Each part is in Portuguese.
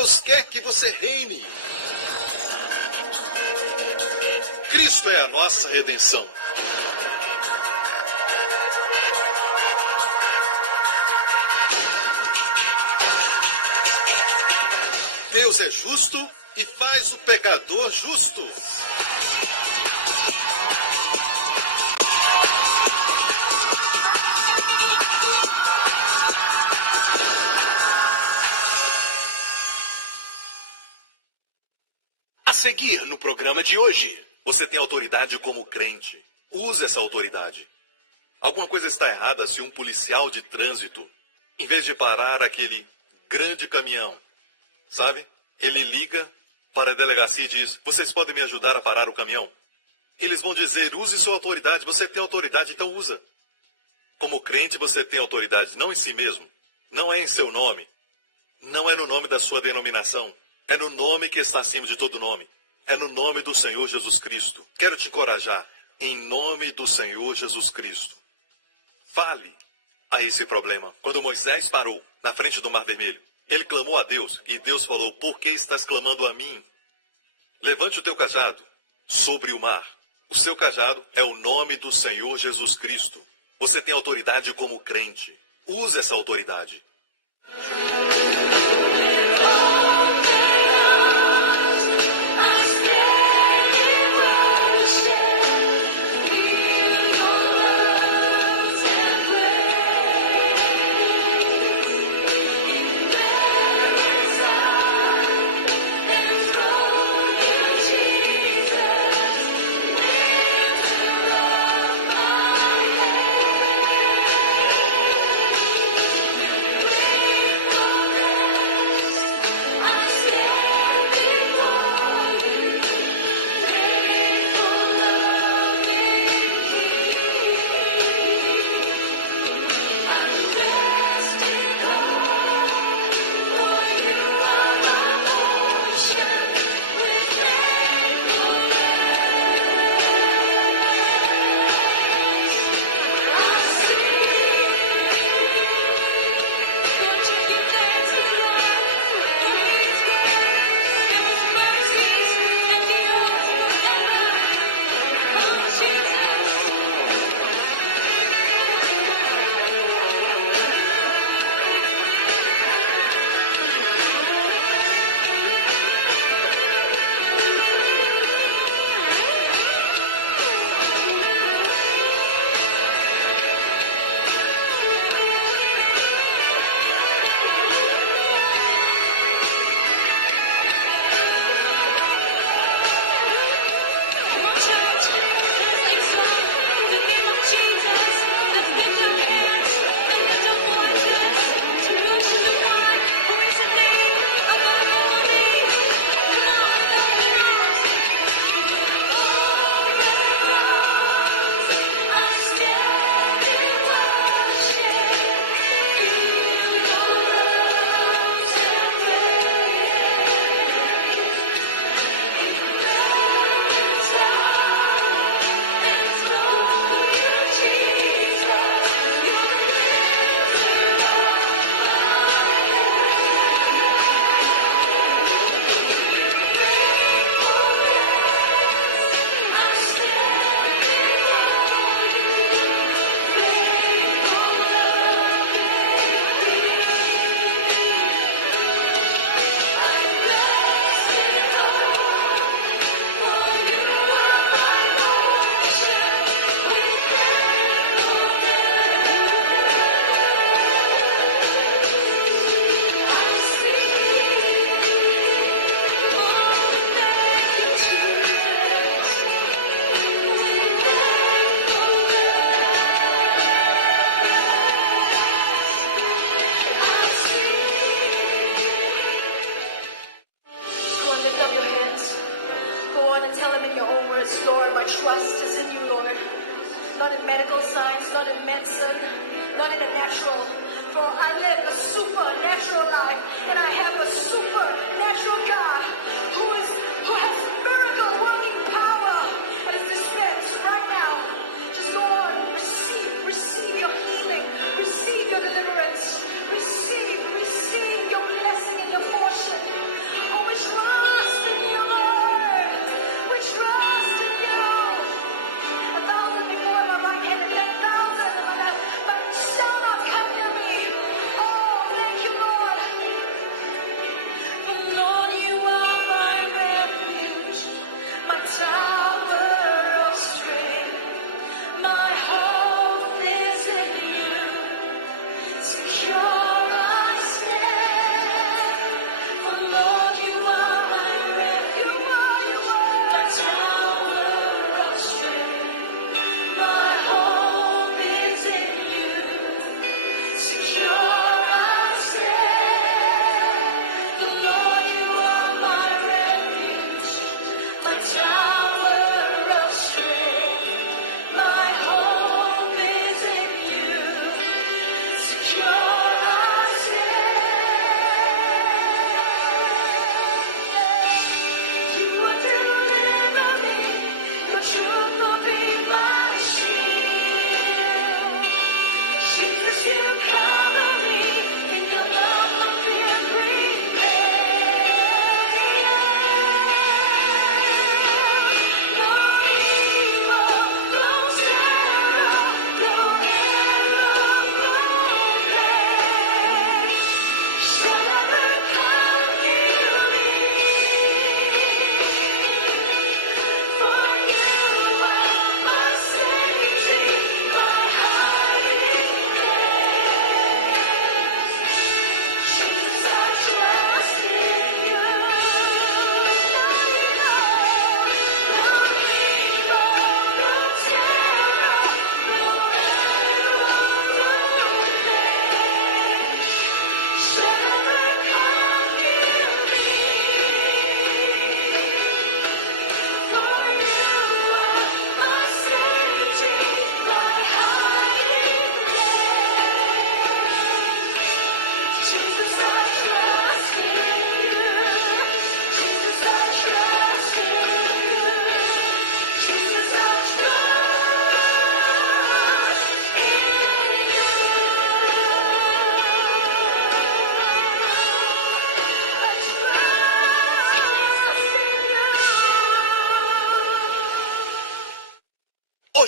Deus quer que você reine. Cristo é a nossa redenção. Deus é justo e faz o pecador justo. A seguir no programa de hoje. Você tem autoridade como crente. Use essa autoridade. Alguma coisa está errada se um policial de trânsito, em vez de parar aquele grande caminhão, sabe? Ele liga para a delegacia e diz: vocês podem me ajudar a parar o caminhão? Eles vão dizer: use sua autoridade. Você tem autoridade, então usa. Como crente, você tem autoridade, não em si mesmo. Não é em seu nome. Não é no nome da sua denominação. É no nome que está acima de todo nome. É no nome do Senhor Jesus Cristo. Quero te encorajar. Em nome do Senhor Jesus Cristo. Fale a esse problema. Quando Moisés parou na frente do Mar Vermelho, ele clamou a Deus. E Deus falou: por que estás clamando a mim? Levante o teu cajado sobre o mar. O seu cajado é o nome do Senhor Jesus Cristo. Você tem autoridade como crente. Use essa autoridade.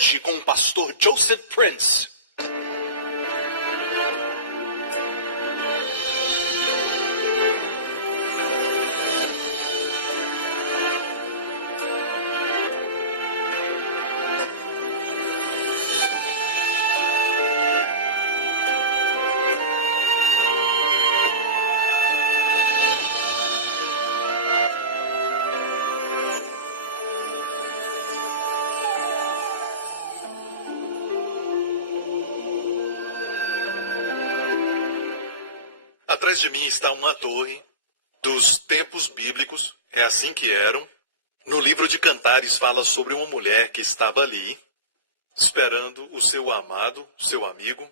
hoje com o pastor Joseph Prince. Atrás de mim está uma torre dos tempos bíblicos, é assim que eram. No livro de Cantares fala sobre uma mulher que estava ali, esperando o seu amado, seu amigo.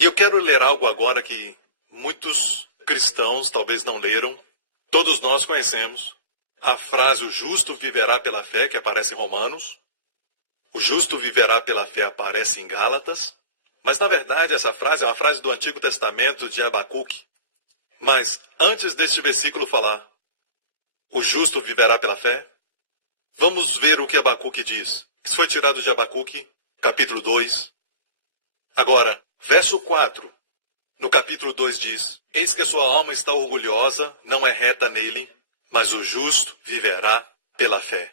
E eu quero ler algo agora que muitos cristãos talvez não leram. Todos nós conhecemos a frase, o justo viverá pela fé, que aparece em Romanos. O justo viverá pela fé aparece em Gálatas. Mas na verdade essa frase é uma frase do Antigo Testamento de Abacuque. Mas antes deste versículo falar, o justo viverá pela fé, vamos ver o que Abacuque diz. Isso foi tirado de Abacuque, capítulo 2. Agora, verso 4, no capítulo 2 diz: Eis que a sua alma está orgulhosa, não é reta nele, mas o justo viverá pela fé.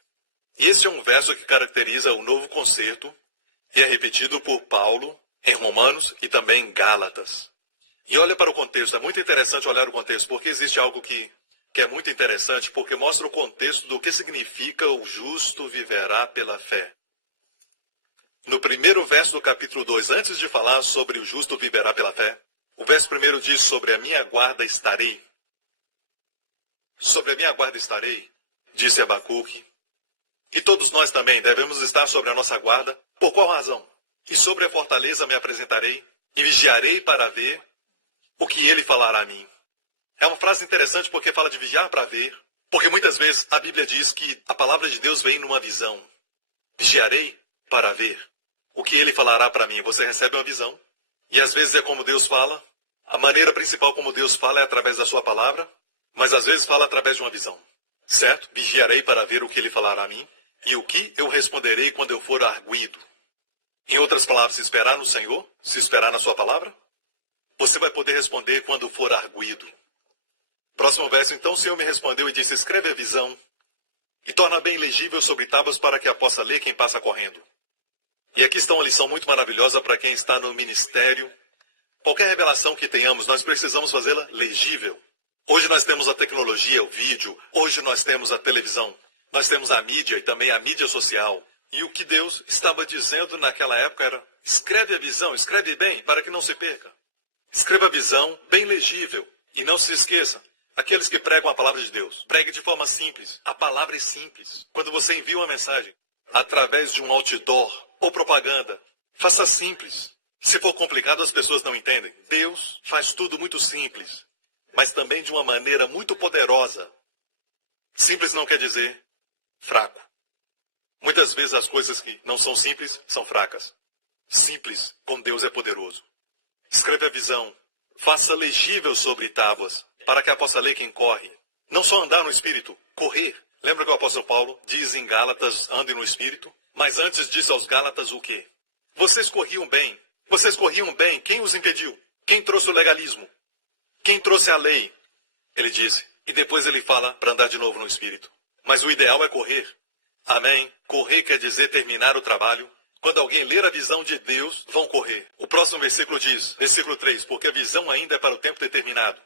E este é um verso que caracteriza o novo concerto e é repetido por Paulo em Romanos e também em Gálatas. E olha para o contexto, é muito interessante olhar o contexto, porque existe algo que é muito interessante, porque mostra o contexto do que significa o justo viverá pela fé. No primeiro verso do capítulo 2, antes de falar sobre o justo viverá pela fé, o verso primeiro diz: sobre a minha guarda estarei. Sobre a minha guarda estarei, disse Abacuque. E todos nós também devemos estar sobre a nossa guarda. Por qual razão? E sobre a fortaleza me apresentarei, e vigiarei para ver o que ele falará a mim. É uma frase interessante porque fala de vigiar para ver, porque muitas vezes a Bíblia diz que a palavra de Deus vem numa visão. Vigiarei para ver o que ele falará para mim. Você recebe uma visão, e às vezes é como Deus fala. A maneira principal como Deus fala é através da sua palavra, mas às vezes fala através de uma visão. Certo? Vigiarei para ver o que ele falará a mim, e o que eu responderei quando eu for arguido. Em outras palavras, se esperar no Senhor, se esperar na sua palavra, você vai poder responder quando for arguido. Próximo verso: então o Senhor me respondeu e disse: escreve a visão e torna bem legível sobre tábuas para que a possa ler quem passa correndo. E aqui está uma lição muito maravilhosa para quem está no ministério. Qualquer revelação que tenhamos, nós precisamos fazê-la legível. Hoje nós temos a tecnologia, o vídeo, hoje nós temos a televisão, nós temos a mídia e também a mídia social. E o que Deus estava dizendo naquela época era: escreve a visão, escreve bem para que não se perca. Escreva a visão bem legível e não se esqueça, aqueles que pregam a palavra de Deus, pregue de forma simples. A palavra é simples. Quando você envia uma mensagem através de um outdoor ou propaganda, faça simples. Se for complicado, as pessoas não entendem. Deus faz tudo muito simples, mas também de uma maneira muito poderosa. Simples não quer dizer fraco. Muitas vezes as coisas que não são simples são fracas. Simples com Deus é poderoso. Escreve a visão, faça legível sobre tábuas, para que a possa ler quem corre. Não só andar no Espírito, correr. Lembra que o apóstolo Paulo diz em Gálatas: andem no Espírito? Mas antes disse aos Gálatas o quê? Vocês corriam bem. Vocês corriam bem. Quem os impediu? Quem trouxe o legalismo? Quem trouxe a lei? Ele disse. E depois ele fala para andar de novo no Espírito. Mas o ideal é correr. Amém? Correr quer dizer terminar o trabalho. Quando alguém ler a visão de Deus, vão correr. O próximo versículo diz, versículo 3, porque a visão ainda é para o tempo determinado,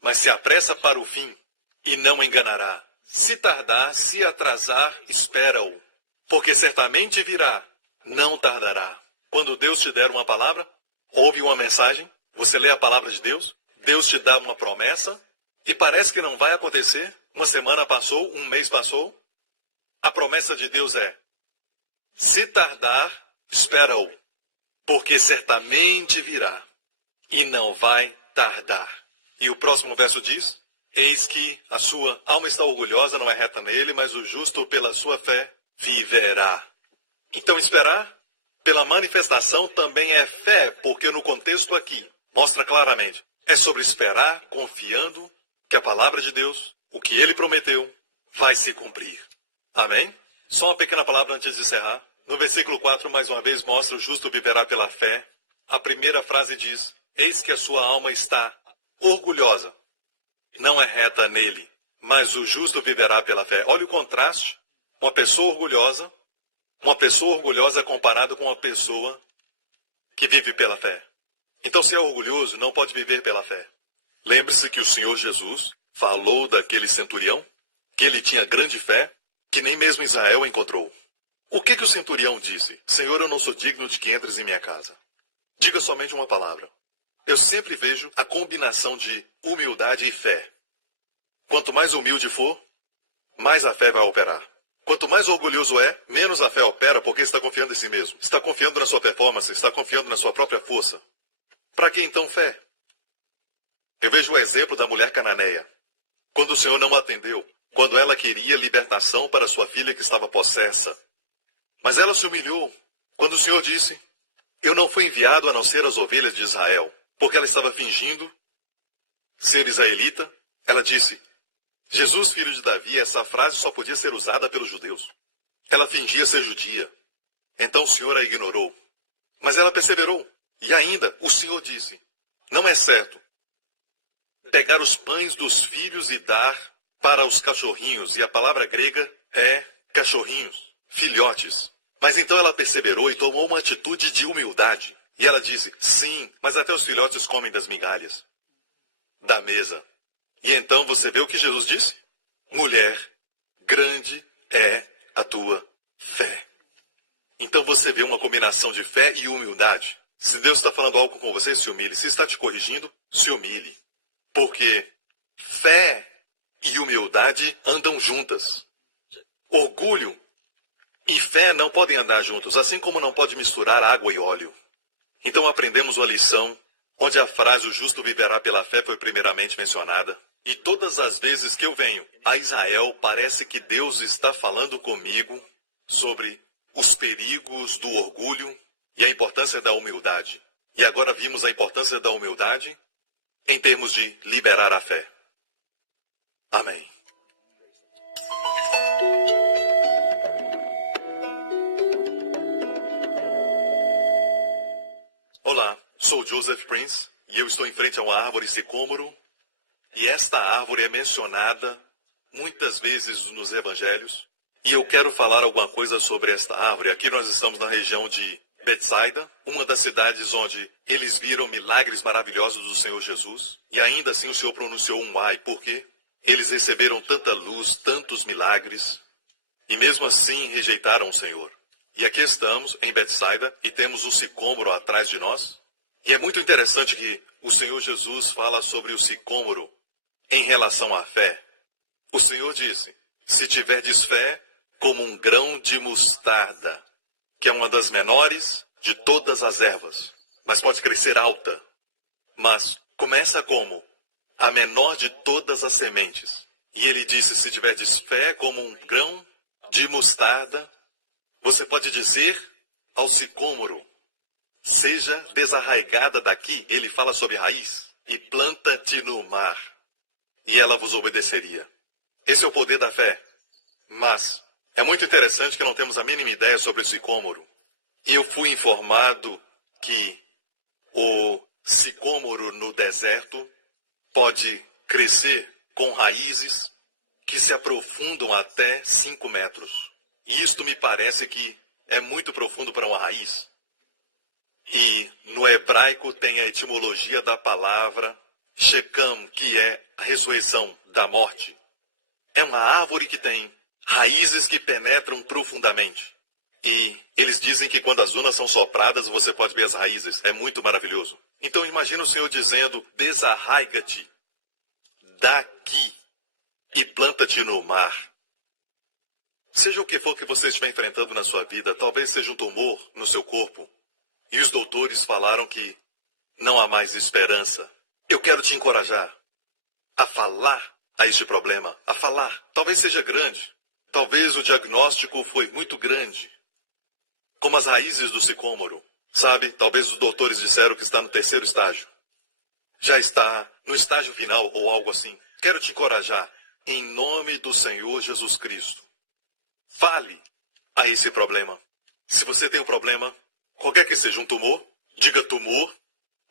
mas se apressa para o fim e não enganará. Se tardar, se atrasar, espera-o, porque certamente virá, não tardará. Quando Deus te der uma palavra, ouve uma mensagem, você lê a palavra de Deus, Deus te dá uma promessa e parece que não vai acontecer. Uma semana passou, um mês passou. A promessa de Deus é: se tardar, espera-o, porque certamente virá e não vai tardar. E o próximo verso diz: eis que a sua alma está orgulhosa, não é reta nele, mas o justo pela sua fé viverá. Então esperar pela manifestação também é fé, porque no contexto aqui mostra claramente, é sobre esperar confiando que a palavra de Deus, o que ele prometeu, vai se cumprir. Amém? Só uma pequena palavra antes de encerrar. No versículo 4, mais uma vez, mostra o justo viverá pela fé. A primeira frase diz: eis que a sua alma está orgulhosa. Não é reta nele, mas o justo viverá pela fé. Olha o contraste. Uma pessoa orgulhosa comparado com uma pessoa que vive pela fé. Então, se é orgulhoso, não pode viver pela fé. Lembre-se que o Senhor Jesus falou daquele centurião, que ele tinha grande fé, que nem mesmo Israel encontrou. O que o centurião disse? Senhor, eu não sou digno de que entres em minha casa. Diga somente uma palavra. Eu sempre vejo a combinação de humildade e fé. Quanto mais humilde for, mais a fé vai operar. Quanto mais orgulhoso é, menos a fé opera, porque está confiando em si mesmo. Está confiando na sua performance, está confiando na sua própria força. Para que então fé? Eu vejo o exemplo da mulher cananeia. Quando o Senhor não atendeu, quando ela queria libertação para sua filha que estava possessa. Mas ela se humilhou quando o Senhor disse: eu não fui enviado a não ser as ovelhas de Israel. Porque ela estava fingindo ser israelita. Ela disse: Jesus, filho de Davi, essa frase só podia ser usada pelos judeus. Ela fingia ser judia. Então o Senhor a ignorou. Mas ela perseverou. E ainda o Senhor disse: não é certo pegar os pães dos filhos e dar para os cachorrinhos. E a palavra grega é cachorrinhos, filhotes. Mas então ela perseverou e tomou uma atitude de humildade. E ela disse: sim, mas até os filhotes comem das migalhas da mesa. E então você vê o que Jesus disse? Mulher, grande é a tua fé. Então você vê uma combinação de fé e humildade. Se Deus está falando algo com você, se humilhe. Se está te corrigindo, se humilhe. Porque fé e humildade andam juntas. Orgulho e fé não podem andar juntos, assim como não pode misturar água e óleo. Então aprendemos uma lição onde a frase o justo viverá pela fé foi primeiramente mencionada. E todas as vezes que eu venho a Israel, parece que Deus está falando comigo sobre os perigos do orgulho e a importância da humildade. E agora vimos a importância da humildade em termos de liberar a fé. Amém. Olá, sou Joseph Prince e eu estou em frente a uma árvore sicômoro. E esta árvore é mencionada muitas vezes nos evangelhos. E eu quero falar alguma coisa sobre esta árvore. Aqui nós estamos na região de Betsaida, uma das cidades onde eles viram milagres maravilhosos do Senhor Jesus. E ainda assim o Senhor pronunciou um ai. Por quê? Eles receberam tanta luz, tantos milagres, e mesmo assim rejeitaram o Senhor. E aqui estamos em Betsaida e temos o sicômoro atrás de nós. E é muito interessante que o Senhor Jesus fala sobre o sicômoro em relação à fé. O Senhor disse: se tiverdes fé como um grão de mostarda, que é uma das menores de todas as ervas, mas pode crescer alta. Mas começa como a menor de todas as sementes. E ele disse: se tiverdes fé como um grão de mostarda, você pode dizer ao sicômoro: seja desarraigada daqui, ele fala sobre raiz, e planta-te no mar, e ela vos obedeceria. Esse é o poder da fé. Mas é muito interessante que não temos a mínima ideia sobre o sicômoro. E eu fui informado que o sicômoro no deserto pode crescer com raízes que se aprofundam até 5 metros. E isto me parece que é muito profundo para uma raiz. E no hebraico tem a etimologia da palavra Shecam, que é a ressurreição da morte. É uma árvore que tem raízes que penetram profundamente. E eles dizem que quando as unas são sopradas, você pode ver as raízes. É muito maravilhoso. Então imagina o Senhor dizendo: desarraiga-te daqui e planta-te no mar. Seja o que for que você estiver enfrentando na sua vida, talvez seja um tumor no seu corpo, e os doutores falaram que não há mais esperança. Eu quero te encorajar a falar a este problema, a falar. Talvez seja grande, talvez o diagnóstico foi muito grande, como as raízes do sicômoro. Sabe, talvez os doutores disseram que está no 3º estágio. Já está no estágio final ou algo assim. Quero te encorajar, em nome do Senhor Jesus Cristo. Fale a esse problema. Se você tem um problema, qualquer que seja um tumor, diga tumor,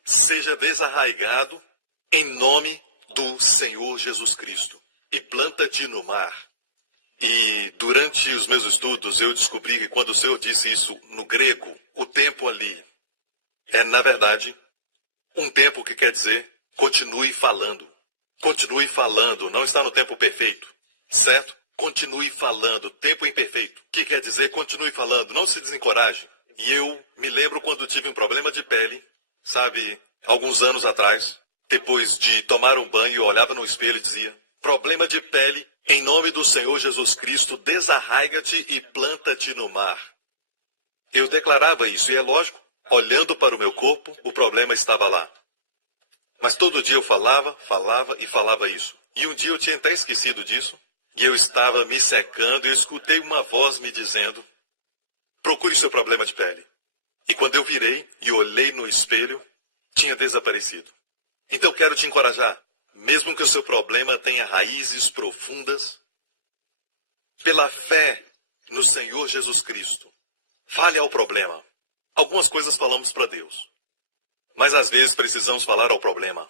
seja desarraigado em nome do Senhor Jesus Cristo e planta-te no mar. E durante os meus estudos eu descobri que quando o Senhor disse isso no grego, o tempo ali é, na verdade, um tempo que quer dizer continue falando. Continue falando, não está no tempo perfeito, certo? Continue falando, tempo imperfeito. O que quer dizer continue falando, não se desencoraje. E eu me lembro quando tive um problema de pele, sabe, alguns anos atrás, depois de tomar um banho, eu olhava no espelho e dizia, problema de pele, em nome do Senhor Jesus Cristo, desarraiga-te e planta-te no mar. Eu declarava isso, e é lógico, olhando para o meu corpo, o problema estava lá. Mas todo dia eu falava e falava isso. E um dia eu tinha até esquecido disso, e eu estava me secando, e eu escutei uma voz me dizendo, procure seu problema de pele. E quando eu virei e olhei no espelho, tinha desaparecido. Então quero te encorajar, mesmo que o seu problema tenha raízes profundas, pela fé no Senhor Jesus Cristo, fale ao problema. Algumas coisas falamos para Deus, mas às vezes precisamos falar ao problema.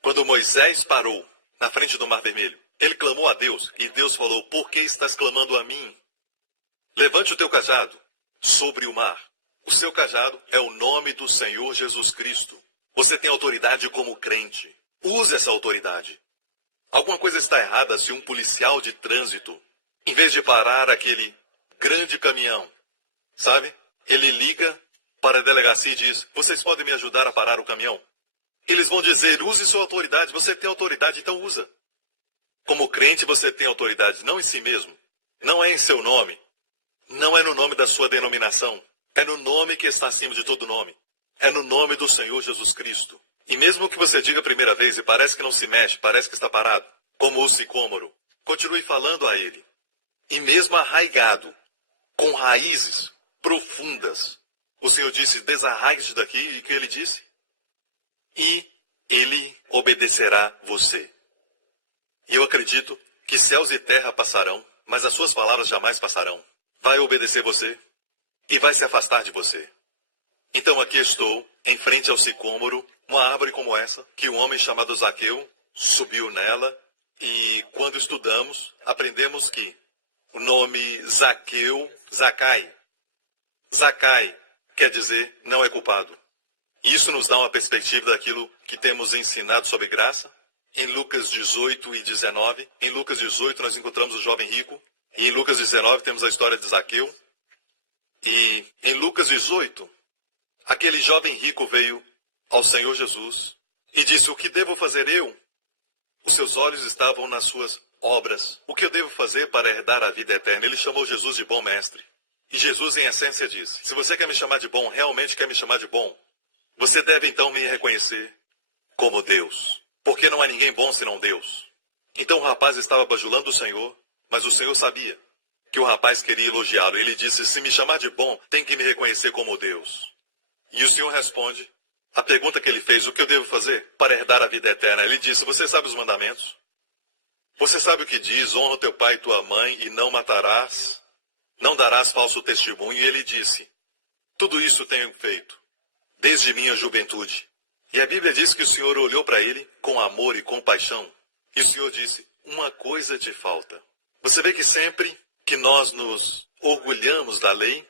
Quando Moisés parou na frente do Mar Vermelho, ele clamou a Deus, e Deus falou, por que estás clamando a mim? Levante o teu cajado sobre o mar. O seu cajado é o nome do Senhor Jesus Cristo. Você tem autoridade como crente. Use essa autoridade. Alguma coisa está errada se um policial de trânsito, em vez de parar aquele grande caminhão, sabe? Ele liga para a delegacia e diz, vocês podem me ajudar a parar o caminhão? Eles vão dizer, use sua autoridade. Você tem autoridade, então usa. Como crente, você tem autoridade, não em si mesmo. Não é em seu nome. Não é no nome da sua denominação. É no nome que está acima de todo nome. É no nome do Senhor Jesus Cristo. E mesmo que você diga a primeira vez e parece que não se mexe, parece que está parado, como o sicômoro, continue falando a ele. E mesmo arraigado, com raízes profundas, o Senhor disse, desarraigue-te daqui, e o que ele disse? E ele obedecerá você. E eu acredito que céus e terra passarão, mas as suas palavras jamais passarão. Vai obedecer você e vai se afastar de você. Então aqui estou, em frente ao sicômoro, uma árvore como essa, que um homem chamado Zaqueu subiu nela, e quando estudamos, aprendemos que o nome Zaqueu, Zacai quer dizer não é culpado. Isso nos dá uma perspectiva daquilo que temos ensinado sobre graça. Em Lucas 18 e 19, em Lucas 18 nós encontramos o jovem rico, e em Lucas 19 temos a história de Zaqueu. E em Lucas 18, aquele jovem rico veio ao Senhor Jesus e disse, o que devo fazer eu? Os seus olhos estavam nas suas obras. O que eu devo fazer para herdar a vida eterna? Ele chamou Jesus de bom mestre. E Jesus, em essência, disse, se você quer me chamar de bom, realmente quer me chamar de bom, você deve então me reconhecer como Deus. Porque não há ninguém bom senão Deus. Então o rapaz estava bajulando o Senhor, mas o Senhor sabia que o rapaz queria elogiá-lo. Ele disse, se me chamar de bom, tem que me reconhecer como Deus. E o Senhor responde, a pergunta que ele fez, o que eu devo fazer para herdar a vida eterna? Ele disse, você sabe os mandamentos? Você sabe o que diz, honra teu pai e tua mãe e não matarás, não darás falso testemunho. E ele disse, tudo isso tenho feito, desde minha juventude. E a Bíblia diz que o Senhor olhou para ele com amor e compaixão. E o Senhor disse, uma coisa te falta. Você vê que sempre que nós nos orgulhamos da lei,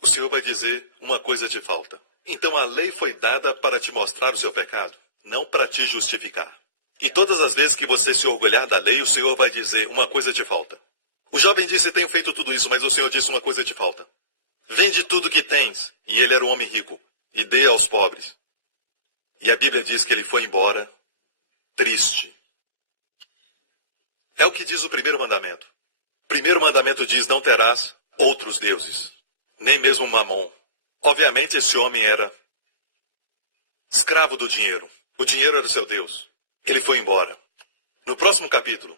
o Senhor vai dizer, uma coisa te falta. Então a lei foi dada para te mostrar o seu pecado, não para te justificar. E todas as vezes que você se orgulhar da lei, o Senhor vai dizer, uma coisa te falta. O jovem disse, tenho feito tudo isso, mas o Senhor disse, uma coisa te falta. Vende tudo que tens, e ele era um homem rico, e dê aos pobres. E a Bíblia diz que ele foi embora triste. É o que diz o primeiro mandamento. O primeiro mandamento diz, não terás outros deuses, nem mesmo Mamon. Obviamente esse homem era escravo do dinheiro. O dinheiro era o seu Deus. Ele foi embora. No próximo capítulo,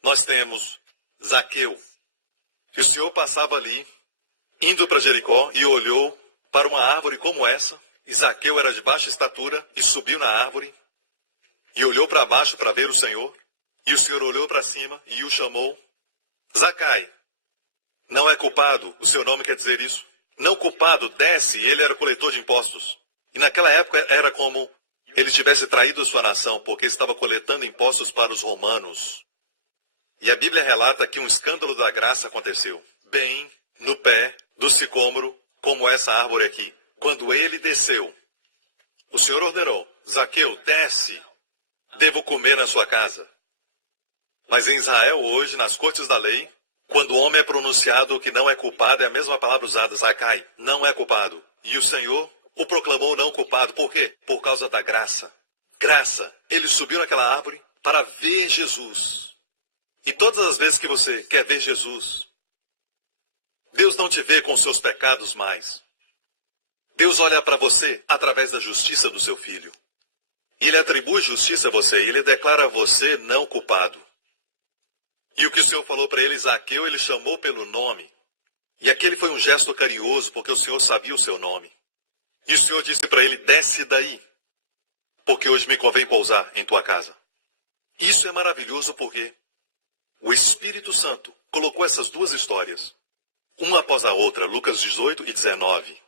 nós temos Zaqueu. E o Senhor passava ali, indo para Jericó, e olhou para uma árvore como essa. E Zaqueu era de baixa estatura, e subiu na árvore, e olhou para baixo para ver o Senhor. E o Senhor olhou para cima e o chamou, Zacai, Não é culpado, o seu nome quer dizer isso. Não culpado, desce, ele era coletor de impostos. E naquela época era como ele tivesse traído sua nação, porque estava coletando impostos para os romanos. E a Bíblia relata que um escândalo da graça aconteceu, bem no pé do sicômoro, como essa árvore aqui. Quando ele desceu, o Senhor ordenou: Zaqueu, desce, devo comer na sua casa. Mas em Israel hoje, nas cortes da lei, quando o homem é pronunciado que não é culpado, é a mesma palavra usada, Zacai, não é culpado. E o Senhor o proclamou não culpado. Por quê? Por causa da graça. Graça. Ele subiu naquela árvore para ver Jesus. E todas as vezes que você quer ver Jesus, Deus não te vê com seus pecados mais. Deus olha para você através da justiça do seu Filho. Ele atribui justiça a você e ele declara você não culpado. E o que o Senhor falou para ele, Zaqueu, ele chamou pelo nome. E aquele foi um gesto carinhoso, porque o Senhor sabia o seu nome. E o Senhor disse para ele, desce daí, porque hoje me convém pousar em tua casa. Isso é maravilhoso porque o Espírito Santo colocou essas duas histórias, uma após a outra, Lucas 18 e 19.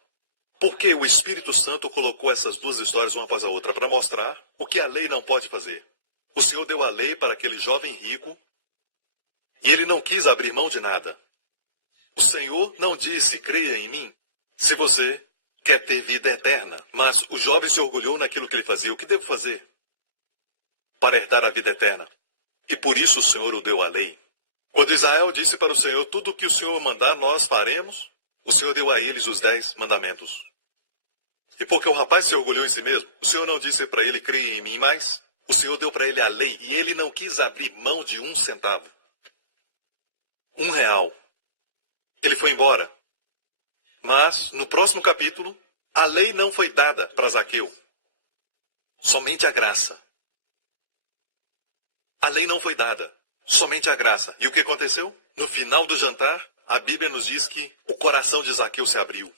Por que o Espírito Santo colocou essas duas histórias uma após a outra? Para mostrar o que a lei não pode fazer. O Senhor deu a lei para aquele jovem rico, e ele não quis abrir mão de nada. O Senhor não disse, creia em mim, se você quer ter vida eterna. Mas o jovem se orgulhou naquilo que ele fazia. O que devo fazer para herdar a vida eterna? E por isso o Senhor o deu a lei. Quando Israel disse para o Senhor, tudo o que o Senhor mandar nós faremos, o Senhor deu a eles os 10 mandamentos. E porque o rapaz se orgulhou em si mesmo, o Senhor não disse para ele, creia em mim, mas o Senhor deu para ele a lei e ele não quis abrir mão de 1 centavo. R$1. Ele foi embora. Mas, no próximo capítulo, a lei não foi dada para Zaqueu. Somente a graça. A lei não foi dada. Somente a graça. E o que aconteceu? No final do jantar, a Bíblia nos diz que o coração de Zaqueu se abriu.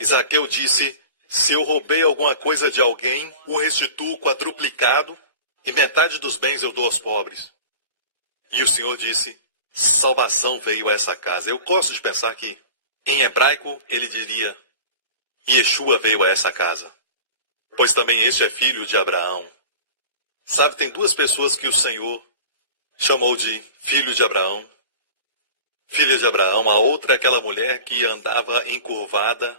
E Zaqueu disse, se eu roubei alguma coisa de alguém, o restituo quadruplicado, e metade dos bens eu dou aos pobres. E o Senhor disse, salvação veio a essa casa. Eu gosto de pensar que, em hebraico, ele diria, Yeshua veio a essa casa. Pois também este é filho de Abraão. Sabe, tem duas pessoas que o Senhor chamou de filho de Abraão. Filha de Abraão. A outra é aquela mulher que andava encurvada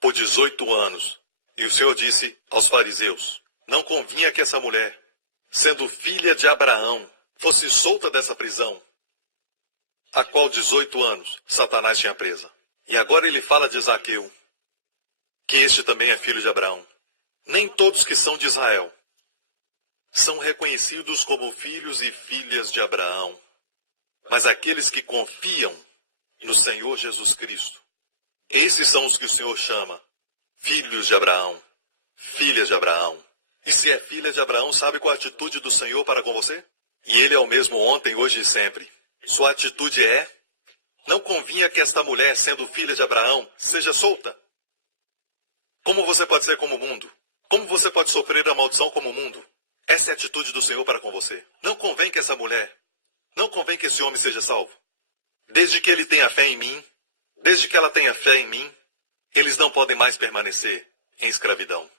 por 18 anos. E o Senhor disse aos fariseus, não convinha que essa mulher, sendo filha de Abraão, fosse solta dessa prisão, a qual 18 anos Satanás tinha presa. E agora ele fala de Zaqueu, que este também é filho de Abraão. Nem todos que são de Israel são reconhecidos como filhos e filhas de Abraão, mas aqueles que confiam no Senhor Jesus Cristo. Esses são os que o Senhor chama filhos de Abraão, filhas de Abraão. E se é filha de Abraão, sabe qual a atitude do Senhor para com você? E ele é o mesmo ontem, hoje e sempre. Sua atitude é, não convinha que esta mulher, sendo filha de Abraão, seja solta. Como você pode ser como o mundo? Como você pode sofrer a maldição como o mundo? Essa é a atitude do Senhor para com você. Não convém que essa mulher, não convém que esse homem seja salvo. Desde que ele tenha fé em mim, desde que ela tenha fé em mim, eles não podem mais permanecer em escravidão.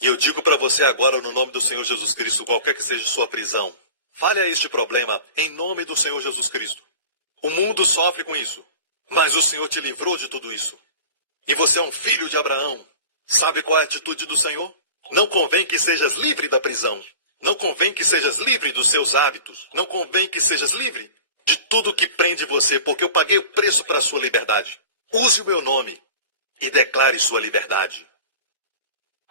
E eu digo para você agora, no nome do Senhor Jesus Cristo, qualquer que seja sua prisão, fale a este problema em nome do Senhor Jesus Cristo. O mundo sofre com isso, mas o Senhor te livrou de tudo isso. E você é um filho de Abraão. Sabe qual é a atitude do Senhor? Não convém que sejas livre da prisão. Não convém que sejas livre dos seus hábitos. Não convém que sejas livre de tudo que prende você, porque eu paguei o preço para a sua liberdade. Use o meu nome e declare sua liberdade.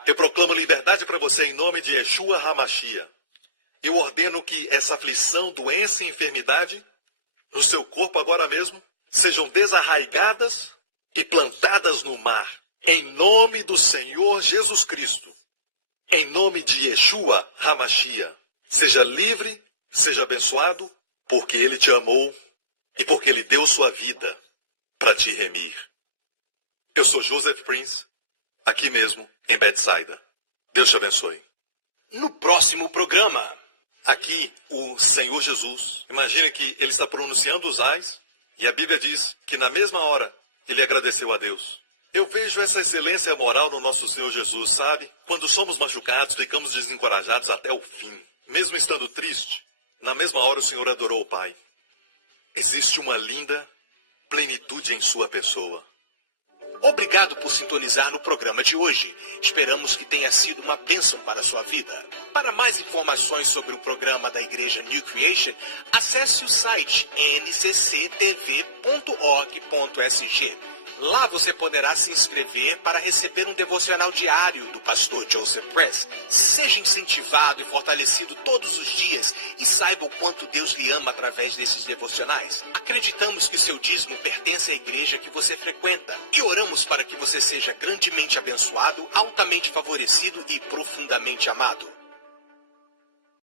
Eu proclamo liberdade para você em nome de Yeshua HaMashiach. Eu ordeno que essa aflição, doença e enfermidade no seu corpo agora mesmo sejam desarraigadas e plantadas no mar. Em nome do Senhor Jesus Cristo. Em nome de Yeshua HaMashiach. Seja livre, seja abençoado, porque Ele te amou e porque Ele deu sua vida para te remir. Eu sou Joseph Prince, aqui mesmo em Bethsaida. Deus te abençoe. No próximo programa. Aqui, o Senhor Jesus, imagine que Ele está pronunciando os ais E a Bíblia diz que na mesma hora ele agradeceu a Deus. Eu vejo essa excelência moral no nosso Senhor Jesus, sabe? Quando somos machucados, ficamos desencorajados até o fim. Mesmo estando triste, na mesma hora o Senhor adorou o Pai. Existe uma linda plenitude em sua pessoa. Obrigado por sintonizar no programa de hoje. Esperamos que tenha sido uma bênção para a sua vida. Para mais informações sobre o programa da Igreja New Creation, acesse o site ncctv.org.sg. Lá você poderá se inscrever para receber um devocional diário do pastor Joseph Prince. Seja incentivado e fortalecido todos os dias e saiba o quanto Deus lhe ama através desses devocionais. Acreditamos que seu dízimo pertence à igreja que você frequenta e oramos para que você seja grandemente abençoado, altamente favorecido e profundamente amado.